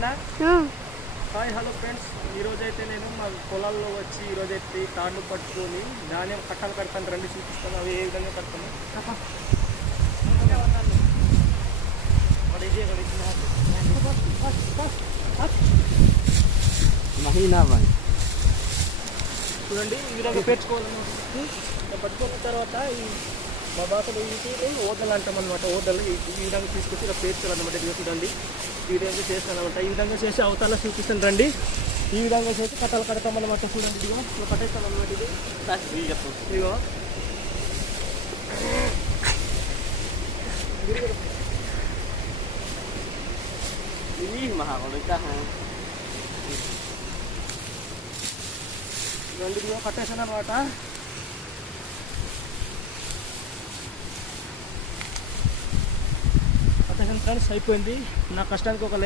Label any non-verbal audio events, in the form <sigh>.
ఓకేనా hi hello friends. ఈరోజు అయితే నేను మా పొలాల్లో వచ్చి ఈరోజు అయితే తాళ్ళు పట్టుకొని ధాన్యం కట్టలు కడతాను రండి చూపిస్తాను. అవి ఏ విధంగా కడతాను. మహీనా చూడండి ఈ విధంగా <laughs> ఇలా పట్టుకున్న తర్వాత ఈ మా భాషలో ఇది ఓదలు అంటాం అనమాట ఓదలు ఈ విధంగా తీసుకొచ్చి ఇలా పేర్చాలన్నమాట ఇది చూడండి. ఈ విధంగా చేస్తాను అనమాట ఈ విధంగా చేసి అవతల చూపిస్తాను రండి. ఈ విధంగా చేసి కట్టలు కడతాం అనమాట చూడండి ఇదిగో. ఇలా కట్టేస్తాను అనమాట ఇది. ఇదిగో. రెండు ఇదిగో కట్టేసాను అనమాట కట్టేసాను ఫ్రెండ్స్ అయిపోయింది నా కష్టానికి ఒక